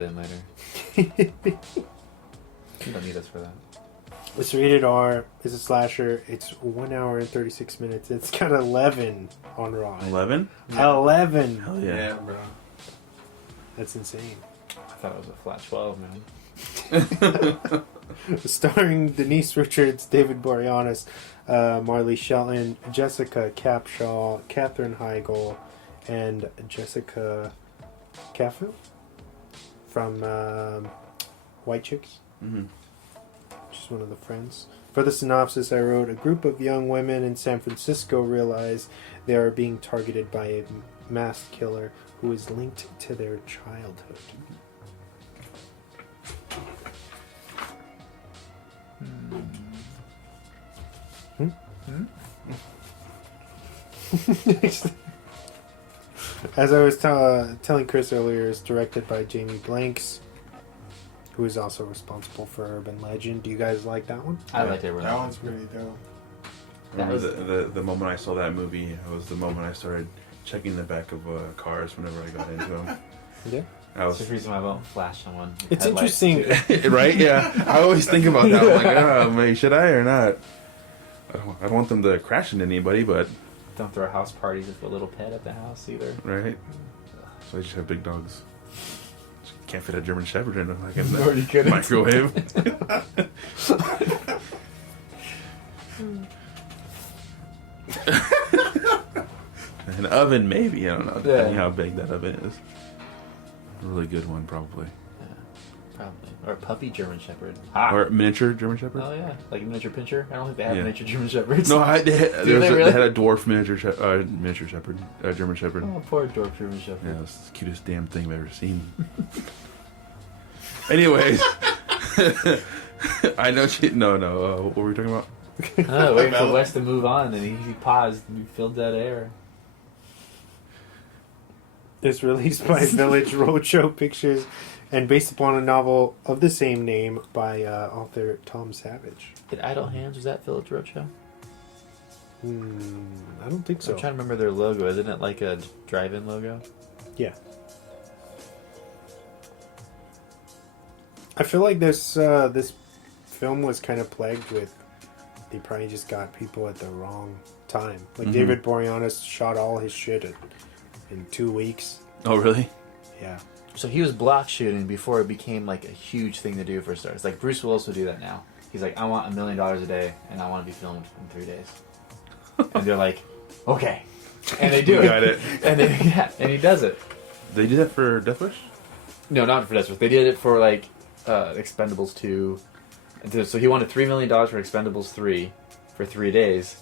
in later. You don't need us for that. It's rated R. It's a slasher. It's 1 hour and 36 minutes. It's got 11 on Raw. 11? 11. Hell yeah, bro. That's insane. I thought it was a flat 12, man. Starring Denise Richards, David Boreanaz, Marley Shelton, Jessica Capshaw, Katherine Heigl, and Jessica Cafu from White Chicks. Mm-hmm. Just one of the friends. For the synopsis, I wrote, a group of young women in San Francisco realize they are being targeted by a masked killer who is linked to their childhood. As I was telling Chris earlier, it's directed by Jamie Blanks, who is also responsible for Urban Legend. Do you guys like that one? I liked it. That one's pretty dope. I remember the moment I saw that movie, it was the moment I started checking the back of cars whenever I got into them. Yeah. That's the reason why I won't flash someone. It's interesting. Right? Yeah. I always think about that. I'm like, oh, man, should I or not? I don't want them to crash into anybody, but... Don't throw house parties with a little pet at the house either. Right? So I just have big dogs. Can't fit a German Shepherd in them. I can No, you couldn't. microwave. An oven, maybe. I don't know. Depending how big that oven is. A really good one, probably. Yeah, probably. Or a puppy German Shepherd. Or miniature German Shepherd. Oh, yeah. Like a miniature pincher? I don't think they have Yeah. miniature German Shepherds. No, they really? had a dwarf miniature Shepherd, German Shepherd. Oh, poor dwarf German Shepherd. Yeah, it's the cutest damn thing I've ever seen. Anyways, I know she. No. What were we talking about? Oh, waiting for Wes to move on, and he paused and he filled that air. It's released by Village Roadshow Pictures and based upon a novel of the same name by author Tom Savage. Did Idle Hands, was that Village Roadshow? I don't think so. I'm trying to remember their logo. Isn't it like a drive-in logo? Yeah. I feel like this film was kind of plagued with, they probably just got people at the wrong time. Like David Boreanaz shot all his shit in 2 weeks. Oh, really? Yeah. So he was block shooting before it became like a huge thing to do for stars. Like Bruce Willis would do that now. He's like, I want $1 million a day, and I want to be filmed in 3 days. And they're like, okay, and they do it. Got it. And he does it. They did that for Death Wish? No, not for Death Wish. They did it for like Expendables 2. And so he wanted $3 million for Expendables 3 for 3 days,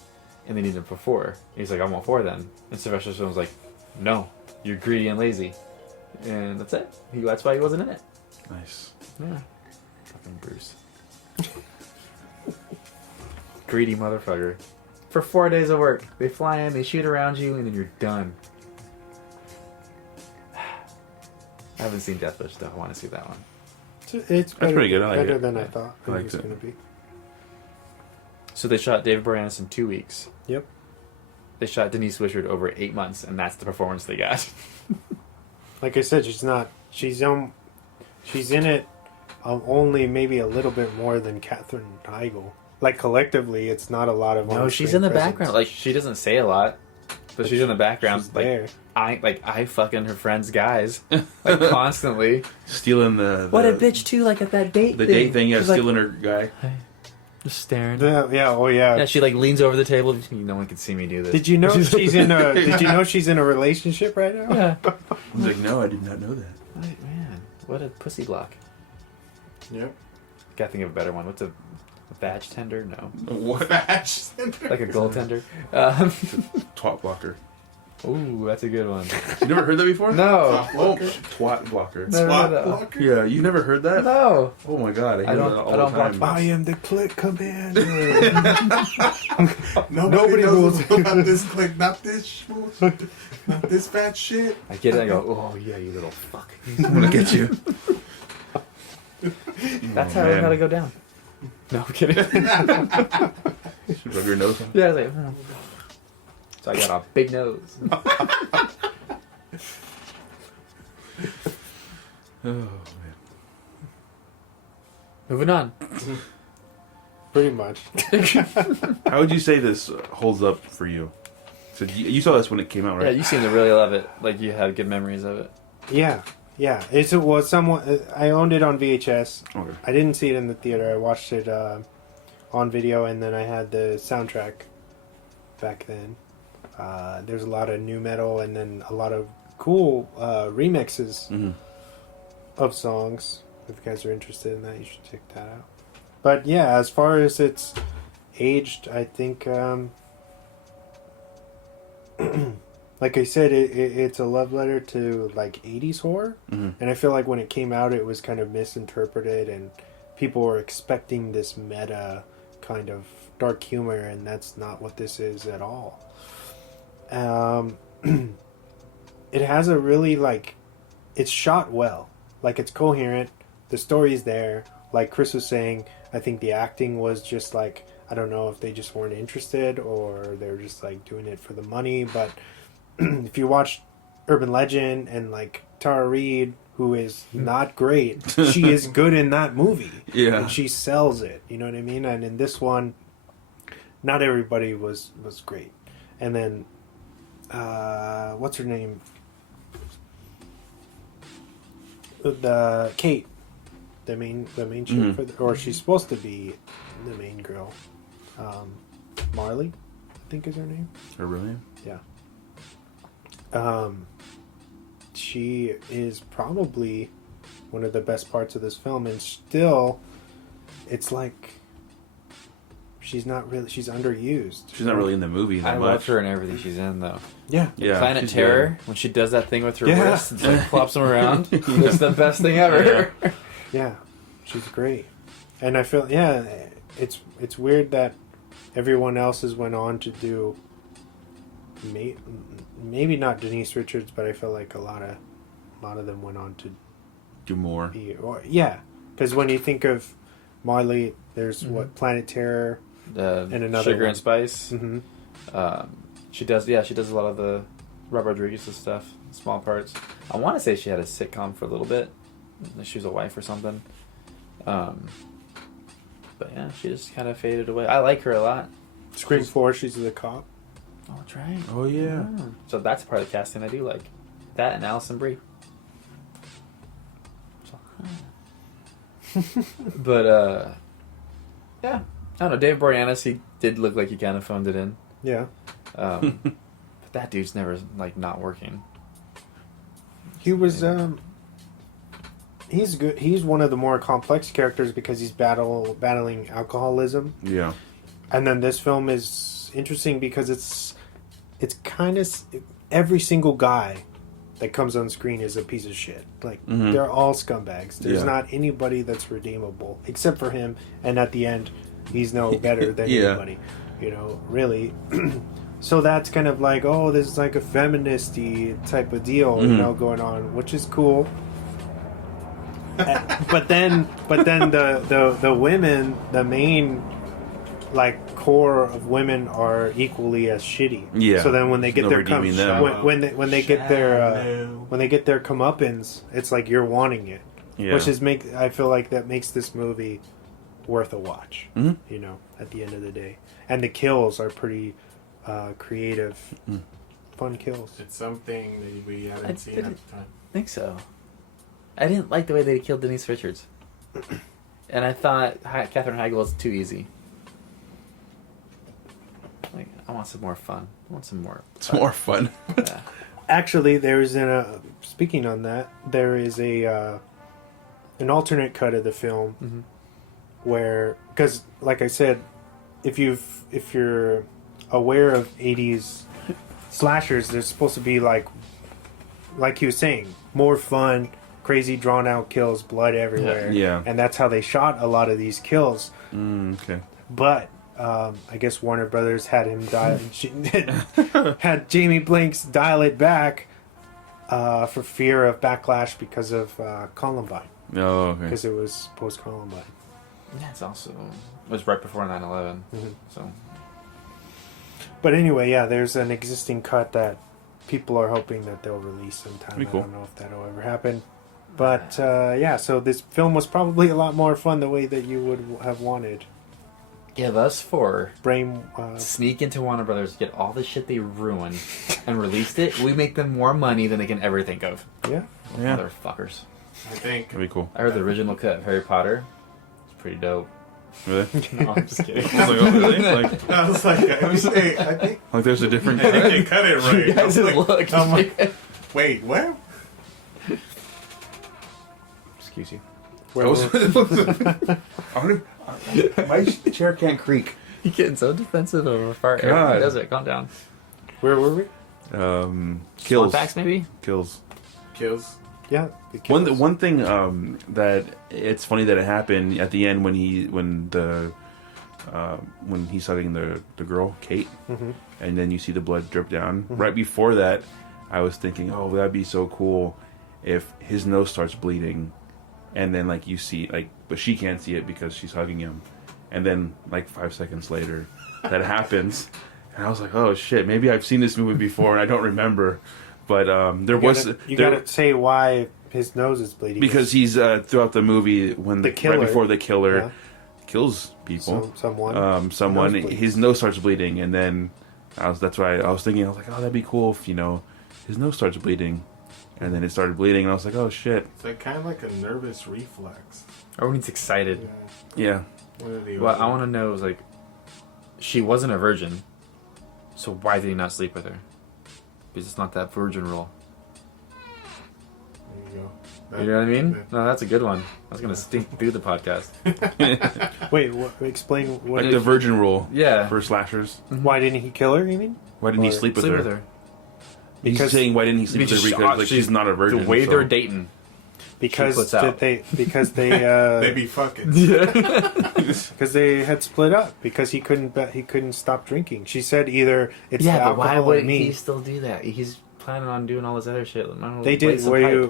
and they needed him for 4. He's like, I want 4 then. And Sylvester Stallone was like, no, you're greedy and lazy. And that's it. That's why he wasn't in it. Nice. Yeah. Fucking Bruce. Greedy motherfucker. For 4 days of work, they fly in, they shoot around you, and then you're done. I haven't seen Death Wish, though. I want to see that one. It's better, pretty good. I like better it. than I thought I it liked was it. going to be. So they shot David Boreanaz in 2 weeks. Yep. They shot Denise Richards over 8 months, and that's the performance they got. Like I said, she's in it only maybe a little bit more than Katherine Heigl. Like collectively, it's not a lot of. No, she's in the background. Like she doesn't say a lot, but she's in the background. She's like there. I fucking her friends' guys, like constantly. Stealing the What a bitch too! Like at that date. The thing. date thing, yeah, She's like, stealing her guy. just staring. Yeah. Oh yeah. Yeah, she like leans over the table. No one can see me do this. Did you know she's in a? Did you know she's in a relationship right now? Yeah. He's like, no, I did not know that. Right, man, what a pussy block. Yep. Gotta think of a better one. What's a badge tender? No, What? like a goaltender. Twat blocker. Ooh, that's a good one. You never heard that before? No. Oh, twat blocker. No. Swat blocker? Yeah, you never heard that? No. Oh my god, I hear don't- that all I don't the time. block I am the click commander. Nobody knows about this click, not this not this fat shit. I get it. I go, oh yeah, you little fuck. I'm gonna get you. That's how it gotta go down. No, I'm kidding. Should rub your nose on. Yeah, I was like, so I got a big nose. Oh man. Moving on. Pretty much. How would you say this holds up for you? So you saw this when it came out, Yeah, right? you seem to really love it. Like you had good memories of it. Yeah. I owned it on VHS. Okay. I didn't see it in the theater. I watched it on video, and then I had the soundtrack back then. There's a lot of new metal, and then a lot of cool remixes of songs. If you guys are interested in that, you should check that out. But yeah, as far as it's aged, I think, like I said, it's a love letter to like 80s horror. And I feel like when it came out, it was kind of misinterpreted, and people were expecting this meta kind of dark humor, and that's not what this is at all. It has a really, like, it's shot well. Like, it's coherent. The story's there. Like Chris was saying, I think the acting was just like, I don't know if they just weren't interested or they're just like doing it for the money. But if you watch Urban Legend and like Tara Reid, who is not great, she is good in that movie. Yeah. And she sells it. You know what I mean? And in this one, not everybody was great. And then, what's her name? The Kate. The main chick or she's supposed to be the main girl. Marley, I think is her name. Her real name? Yeah. She is probably one of the best parts of this film, and still, it's like she's underused. She's not really in the movie that I much. love her and everything she's in, though. Yeah. Yeah, Planet she's Terror, when she does that thing with her Yeah. wrist and like flops them around. It's the best thing ever. Yeah, she's great, and I feel it's weird that everyone else has went on to do maybe not Denise Richards, but I feel like a lot of them went on to Do more. because when you think of Marley, there's Planet Terror and another Sugar one. and Spice. Mm-hmm. She does a lot of the Rob Rodriguez's stuff, small parts. I want to say she had a sitcom for a little bit. She was a wife or something. But yeah, she just kind of faded away. I like her a lot. Scream 4, she's the cop. Oh, that's right. Oh, yeah. So that's part of the casting I do like. That and Alison Brie. So, but, yeah. I don't know. David Boreanaz, he did look like he kind of phoned it in. Yeah. But that dude's never, like, not working. He was, he's good. He's one of the more complex characters because he's battling alcoholism. Yeah. And then this film is interesting because it's kind of every single guy that comes on screen is a piece of shit. Like they're all scumbags. There's not anybody that's redeemable except for him. And at the end, he's no better than anybody. You know, really. So that's kind of like, oh, this is like a feministy type of deal, you know, going on, which is cool. But then the women, the main like core of women are equally as shitty. Yeah. So then when they get their redeeming them. when they get their comeuppance, it's like you're wanting it. Yeah. Which is I feel like that makes this movie worth a watch. Mhm. You know, at the end of the day, and the kills are pretty creative, fun kills. It's something that we hadn't seen at the time. I think so. I didn't like the way they killed Denise Richards. And I thought Katherine Heigl was too easy. Like, I want some more fun. I want some more. It's more fun. Yeah. Actually, there is speaking on that, there is an alternate cut of the film where, because like I said, if you're aware of 80s slashers, they're supposed to be like he was saying, more fun, crazy drawn out kills, blood everywhere. Yeah. And that's how they shot a lot of these kills. Okay. But I guess Warner Brothers had him had Jamie Blanks dial it back for fear of backlash because of Columbine. Oh, okay. Because it was post Columbine. Yeah, it's also... It was right before 9/11. So... But anyway, yeah, there's an existing cut that people are hoping that they'll release sometime. Pretty cool. I don't know if that'll ever happen. But yeah, so this film was probably a lot more fun the way that you would have wanted. Yeah, thus four Brain. sneak into Warner Brothers, get all the shit they ruined, and released it. We make them more money than they can ever think of. Yeah. Yeah. Motherfuckers. I think. That'd be cool. I heard the original cut of Harry Potter. It's pretty dope. Really? No, I'm just kidding. I was like, oh, really? Like, I was like, I think there's a different I think cut? they cut it right. You I guys was just like, look. I'm like, wait, what? Excuse you. Where My chair can't creak. You're getting so defensive of a fart. God. Everybody does it. Calm down. were we? Fun Kills. facts, maybe? Kills. Kills. Yeah. the kills. One thing that it's funny that it happened at the end when he's hugging the girl Kate, Mhm. and then you see the blood drip down. Right before that, I was thinking, oh, that'd be so cool if his nose starts bleeding, and then like you see but she can't see it because she's hugging him, and then like 5 seconds later, that happens, and I was like, oh shit, maybe I've seen this movie before and I don't remember. But You gotta say why his nose is bleeding. because he's throughout the movie when The killer. right before the killer Yeah. kills people, someone. someone Nose bleeds. his nose starts bleeding, and then that's why I was thinking, I was like, oh, that'd be cool if his nose starts bleeding, and then it started bleeding, and I was like, oh shit, It's like kind of like a nervous reflex. Or when he's excited. Yeah. yeah, One of the What I other. want to know is, like, she wasn't a virgin, so why did he not sleep with her? Because it's not that virgin rule. There you go. You know what I mean? Yeah. No, that's a good one. I was going to stink through the podcast. Wait, explain what? like the virgin rule Yeah. for slashers. Why didn't he kill her? You mean? Why didn't he Or sleep with Sleep her? with her. He's Because- saying, why didn't he sleep with her? Because Because like, she's not a virgin. The way so- they're dating. Because puts out. they They be fucking. because they had split up because he couldn't stop drinking. She said either it's the Yeah, but alcohol why or would me. he still do that? He's planning on doing all this other shit. They did where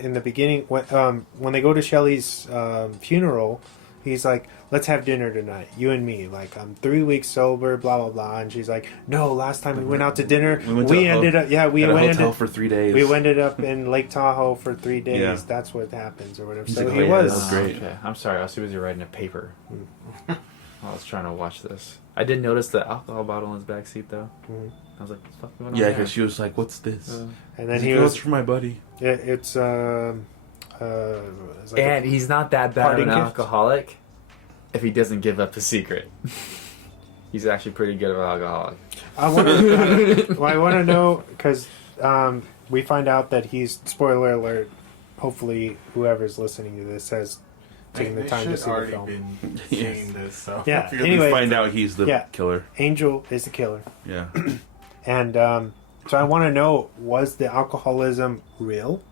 in the beginning when they go to Shelley's funeral, he's like, "Let's have dinner tonight, you and me." Like, I'm 3 weeks sober, blah blah blah, and she's like, "No, last time we went out to dinner, we ended up at a hotel for 3 days. we ended up in Lake Tahoe for 3 days. Yeah. That's what happens or whatever." He's So like, he "Oh, yeah, was. that's great." Okay. I'm sorry. I was too busy writing a paper. I was trying to watch this. I did notice the alcohol bottle in his backseat, though. Mhm. I was like, what's the fuck going on Yeah, there? because she was like, "What's this?" And then He's he like, "Oh, was. it's for my buddy." It's like And he's not that bad of Parting an gift? alcoholic if he doesn't give up his secret. He's actually pretty good of an alcoholic. I want to know because we find out that he's, spoiler alert, hopefully whoever's listening to this has taken the They time to should see the already film. been Yes. seeing this. So Yeah, I figured anyway. We find out he's the Yeah. killer. Angel is the killer. Yeah. And so I want to know, was the alcoholism real?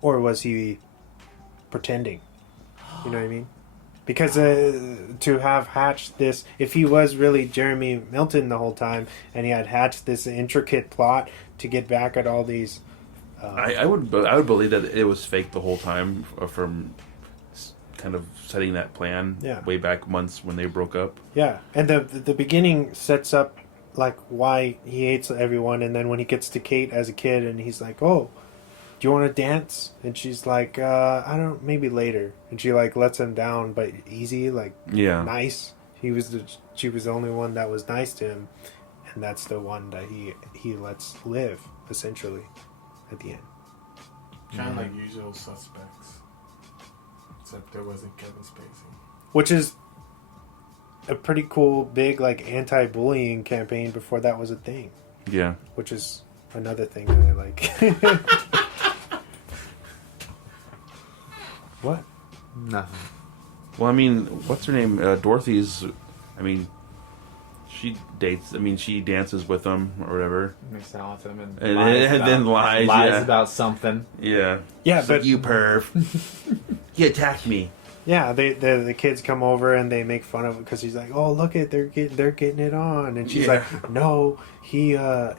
Or was he pretending? You know what I mean? Because to have hatched this, if he was really Jeremy Milton the whole time, and he had hatched this intricate plot to get back at all these... I would believe that it was fake the whole time from kind of setting that plan Yeah. way back months when they broke up. Yeah, and the beginning sets up like why he hates everyone, and then when he gets to Kate as a kid, and he's like, "Oh, do you want to dance?" And she's like, "I don't, maybe later." And she like lets him down, but easy, like Yeah. nice. She was the only one that was nice to him, and that's the one that he lets live essentially at the end. kind of like Usual Suspects, except there wasn't Kevin Spacey. Which is a pretty cool, big like anti-bullying campaign before that was a thing. Yeah. Which is another thing that I like. What? Nothing. Well, I mean, what's her name? Dorothy's. I mean, she dates. I mean, she dances with him or whatever. Makes out with him and, And then lies, yeah. about something. Yeah. Yeah, It's but like, you perv. He attacked me. yeah, the kids come over and they make fun of him because he's like, "Oh, look at they're getting it on," and she's Yeah. like, "No, he attacked."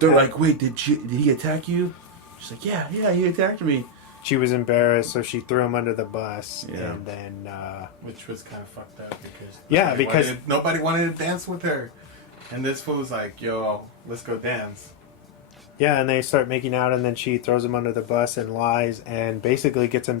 They're like, wait, did he attack you? She's like, yeah, he attacked me. She was embarrassed, so she threw him under the bus, Yeah. and then Which was kind of fucked up because nobody nobody wanted to dance with her, and this fool was like, "Yo, let's go dance." Yeah, and they start making out, and then she throws him under the bus and lies, and basically gets him